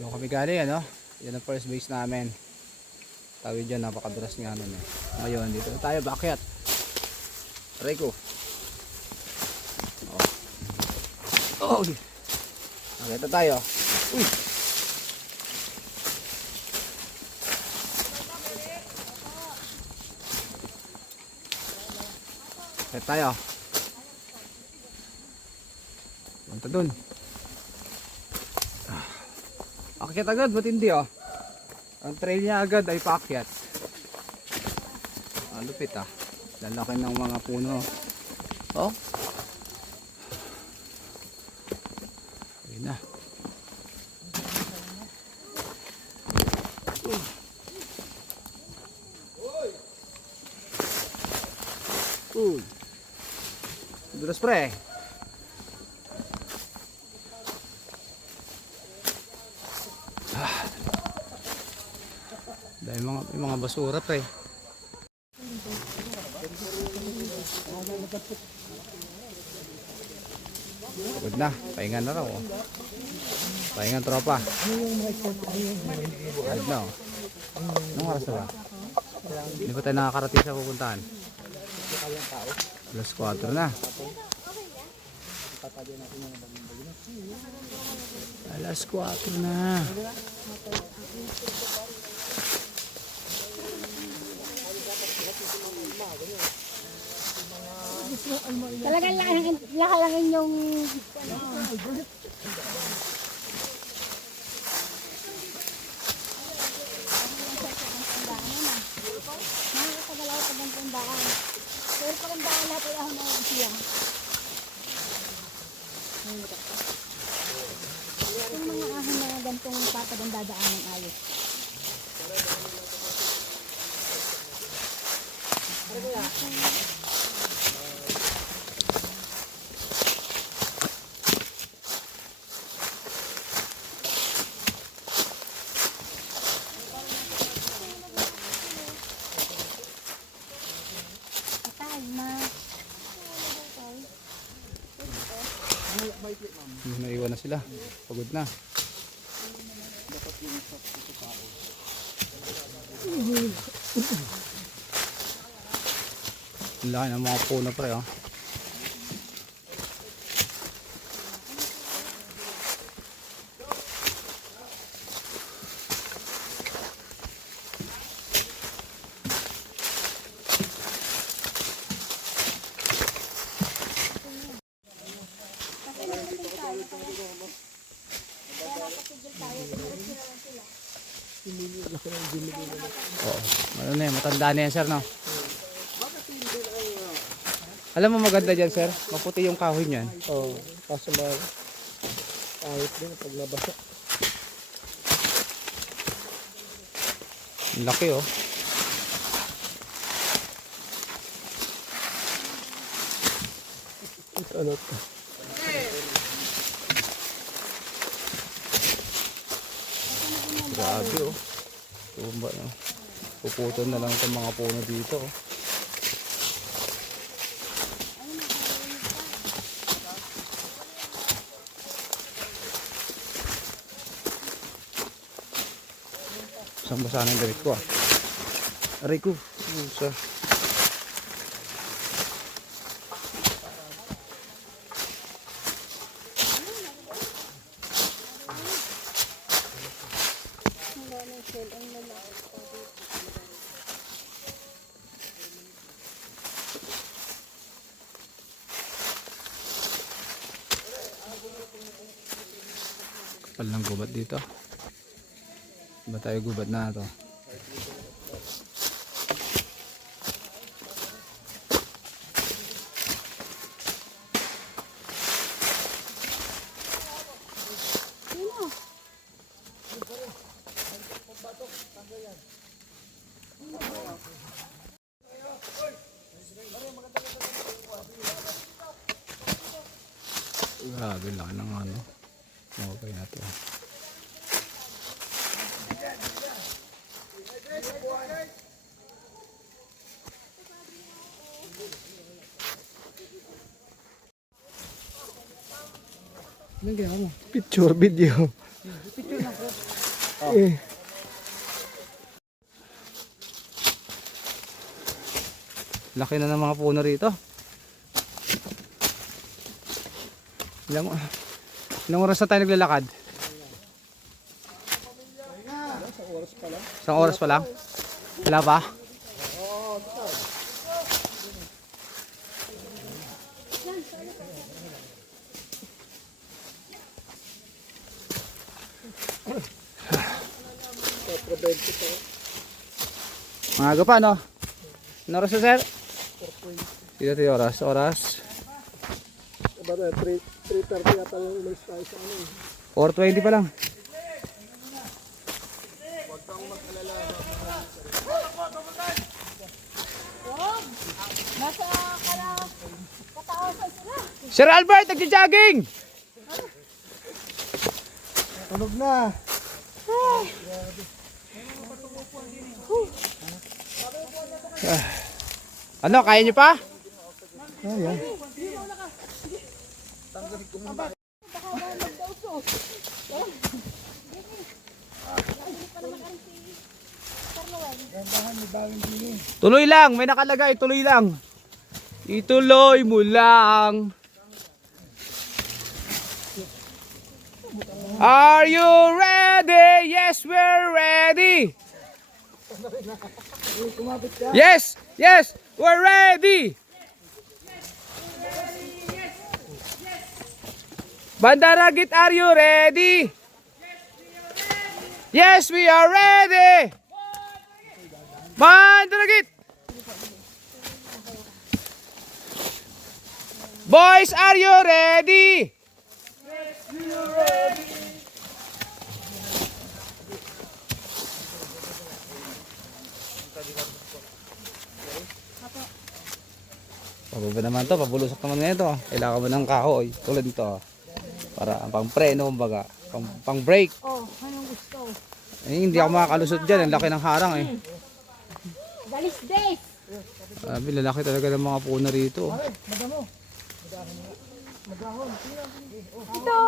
Doon kami galing, ano? Yan ang first base namin. Tawid dyan, napakadulas nga nun eh. Ngayon, dito na tayo, bakyat. Try ko. Oh. Nakita tayo. Uy. Nakita tayo. Punta dun. Akyat agad, ba't hindi oh? Ang trail niya agad ay paakyat. Lupit ah. Lalaki ng mga puno. Oh. Ayun na. Dulas pre. Dahil mga basura pre. Pagod na, pahinga na raw. Pahinga tropa. Ayun na oh. Anong oras na ba? Hindi pa tayo nakakarating sa pupuntahan. Alas 4 na. Alas 4 na. Talagang lakalangin yung nakakagalaw ka ng tandaan. Pero pagandaan lahat ay ako na siya. Yung mga ahon na gantong papagandadaan ng ayos. Naiwan na sila. Pagod na. Ang laki ng mga puno pre oh. Oo. Ano na yan, matanda na yan sir no? Alam mo maganda dyan sir, maputi yung kahoy niyan. Oo, kaso kahit din pag nabasa. Ang laki oh. Ano to? Grabe oh. Tumba na. Puputol na lang itong mga puno dito oh. Saan basa ng damit ko ah. Aray ko. Usa. Kapal ng gubat dito. Ba tayo gubat na to? Grabe lang ng ano. Okay na to. Anong ginawa mo? Picture video. Picture lang ko. Eh. Laki na ng mga puno rito. Ilang oras na tayo naglalakad? Isang oras pa lang? Wala pa? Maaga pa, no? Ano oras na, sir? Dito tayo oras. Diba na, 3:30 yata yung umalis tayo sa ano eh. 4:20 pa lang. Nasa kataasan sila. Sir Albert, nagja-jogging! Tunog na. Ano, kaya niyo pa? Ayan. Tuloy lang, may nakalagay, tuloy lang. Ituloy mo lang. Are you ready? Yes, we're ready. Yes, we're ready. Bandaragit, are you ready? Yes, we are ready. Bandaragit. Boys, are you ready? Pababa naman to, pabulusok naman ngayon to. Kailangan mo ng kahoy, tulad nito. Para pang preno, kumbaga. Pang brake. Oh, anong gusto? Eh, hindi ako makakalusot dyan, ang laki ng harang eh. Galis days! Sabi, lalaki talaga ng mga puno rito. Ito!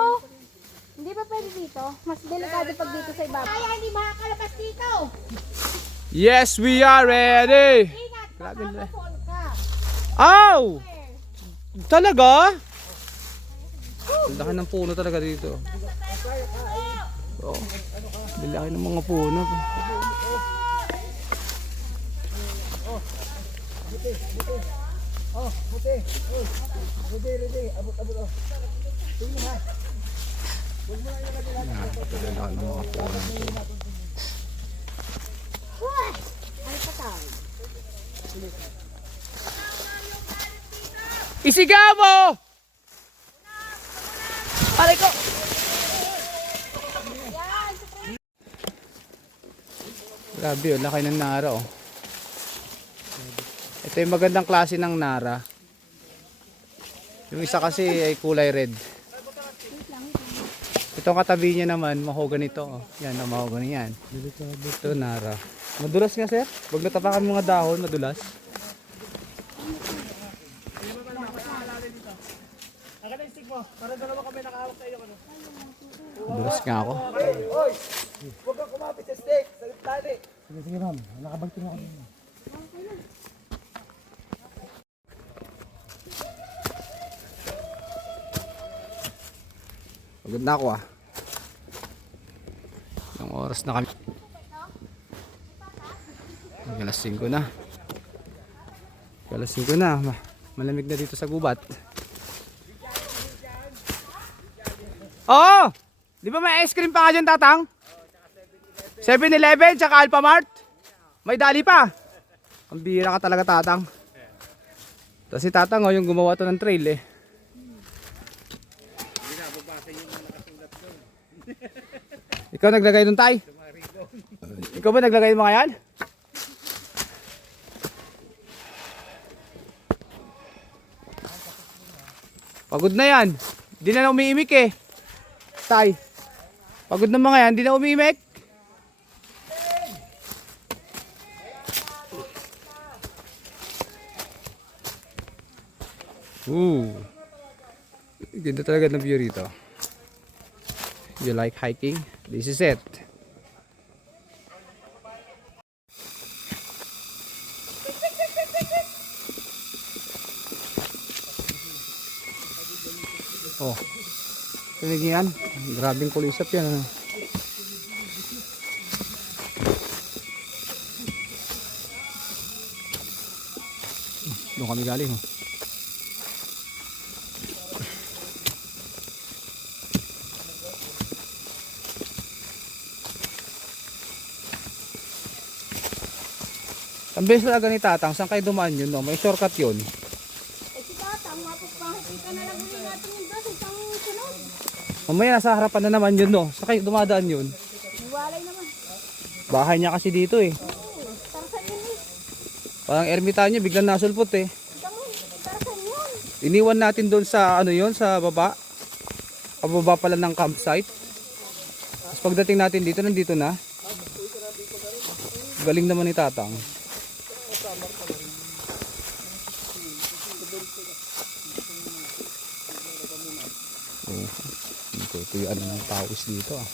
Hindi ba pwede dito? Mas delikado pag dito sa iba. Kaya hindi makakalabas dito! Yes, we are ready! Ingat! Grabe na. Makakapol ka! Ow! Talaga? Ang laki ng puno talaga dito. Oh, ang laki ng mga puno. Ready. Abot. Tingnan ha. Ang laki ng mga puno. Ano pa tayo? Isigaw mo! Aray ko! Grabe yun, laki ng nara oh. Ito yung magandang klase ng nara. Yung isa kasi ay kulay red. Itong katabi niya naman, mahogany ito. Oh. Yan, mahogany yan. Ito nara. Madulas nga sir. Huwag natapakan mga dahon, madulas. Para dalawa kami nakahawak sa iyo. Madulas nga ako. Oy! Huwag kang kumapit sa stick. Sa tali. Sige ma'am. Nakabagting ako. Pagod na ako ah. Ilang oras na kami. Alas 5 na. Alas 5 na. Malamig na dito sa gubat. Oo! Di ba may ice cream pa nga dyan, Tatang? 7-Eleven tsaka Alphamart. May dali pa. Ang bira ka talaga, Tatang. Tapos si Tatang oh, yung gumawa to ng trail eh. Ikaw naglagay nun, Tay? Ikaw ba naglagay ng mga yan? Pagod na yan. Di na umiimik eh. Tay. Pagod na mga yan. Di na umiimik. Ganda talaga ng view rito. You like hiking? This is it. Oh. Tinig niyo yan. Grabing kulisap yan. Ano? Doon kami galing. Oh. Ang beses talaga ni Tatang, saan kayo dumaan yun? No? May shortcut yun. Eh si Tatang, mapagpahati ka na lang uli natin yung bus, isang sunod. Mamaya nasa harapan na naman yun, no? Saan kayo dumadaan yun? Niwalay naman. Bahay niya kasi dito eh. Oo, Tarsan yun eh. Parang ermitanyo, biglang nasulpot eh. Ikaw mo, Tarsan yun. Iniwan natin doon sa ano yun, sa baba. Pababa pala ng campsite. Tapos pagdating natin dito, nandito na. Galing naman ni Tatang. Oh, ito yung ano ng pawis dito ah.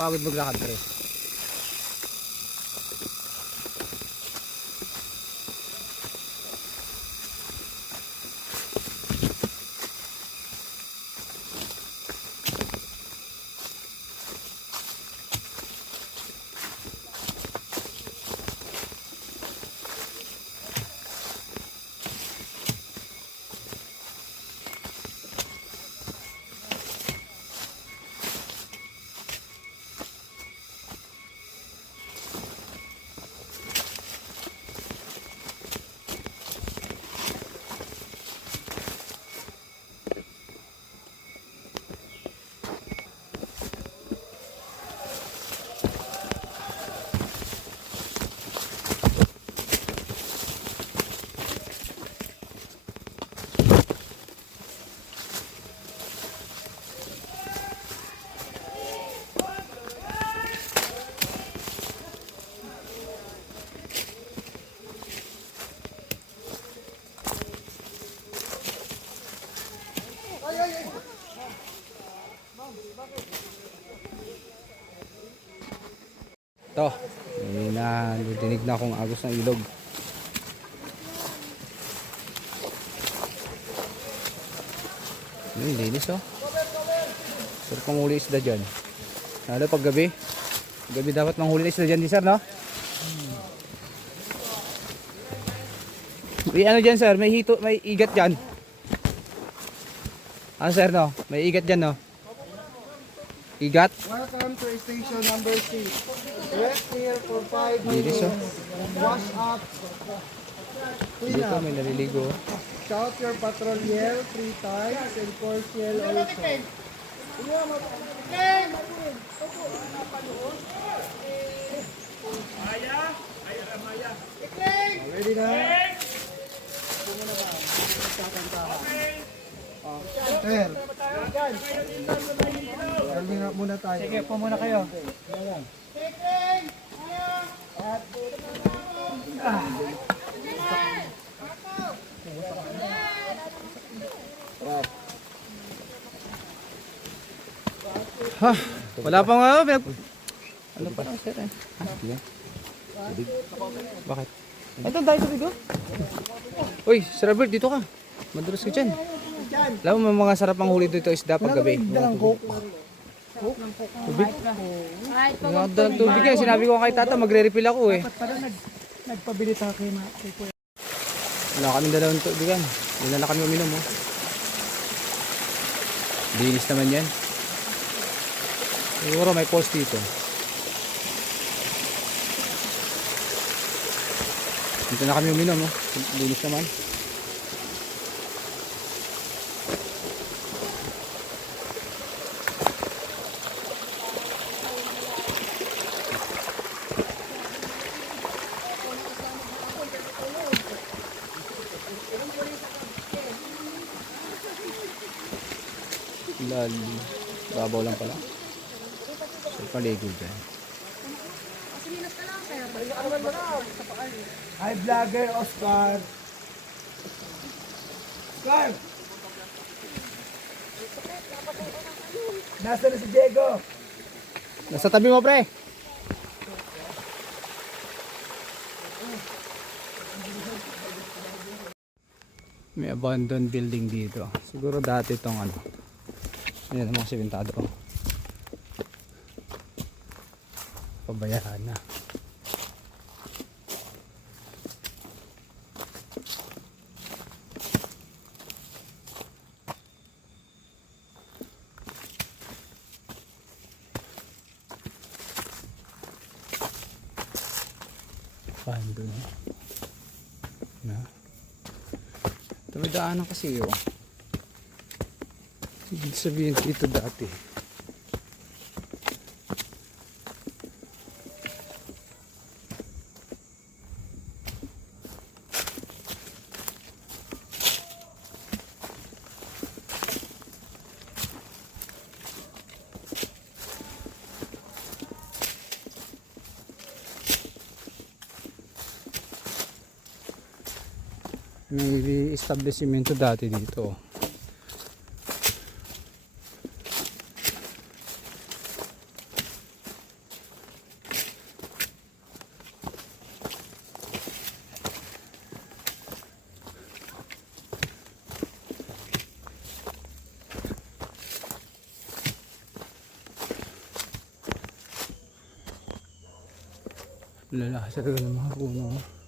Pagod maglakad pre. Ito, may nadidinig na akong agos ng ilog. Linis oh. Sarap manghuli isda dyan. Lalo pag gabi. Gabi dapat manghuli isda dyan, di sir, no? May ano dyan sir, may hito, may igat dyan. Ano sir, no? May igat dyan, no? Igat? Welcome to station number 6. Rest here for 5 Linis minutes. oh. Wash up. Clean Dito up. may naliligo. Shout your patrol yell 3 times and course yell also. Ready na? Sir. Kalmi muna tayo. Sige, po muna kayo. Ha, wala pa nga. Ano pa lang sir eh. Sige. Tubig. Bakit? Ito tayo tubig oh. Uy, Sir Albert, dito ka. Madulas ka dyan. Alam mo, mga sarap ang huli dito isda pag gabi. Tubig? Kahit pa Yung dalang tubig eh. Sinabi ko kay tata, magre-refill ako eh. Parang nagpabili tayo kay Kuya. Wala kaming dalawang tubigan. Hindi na lang kami uminom oh. Linis naman yan. Siguro may post dito. Dito na kami uminom oh. Linis naman. Lali. Babaw lang pala. So, paligo dyan. Hi vlogger Oscar. Oscar! Nasa na si Diego? Nasa tabi mo, pre. May abandoned building dito. Siguro dati itong ano. Ayan ang mga simentado. Pabayaan na. Abandoned na. Ito may daanan kasi yun. Ibig sabihin dito dati. May establishmento dati dito. Lalaki sa ng mga puno.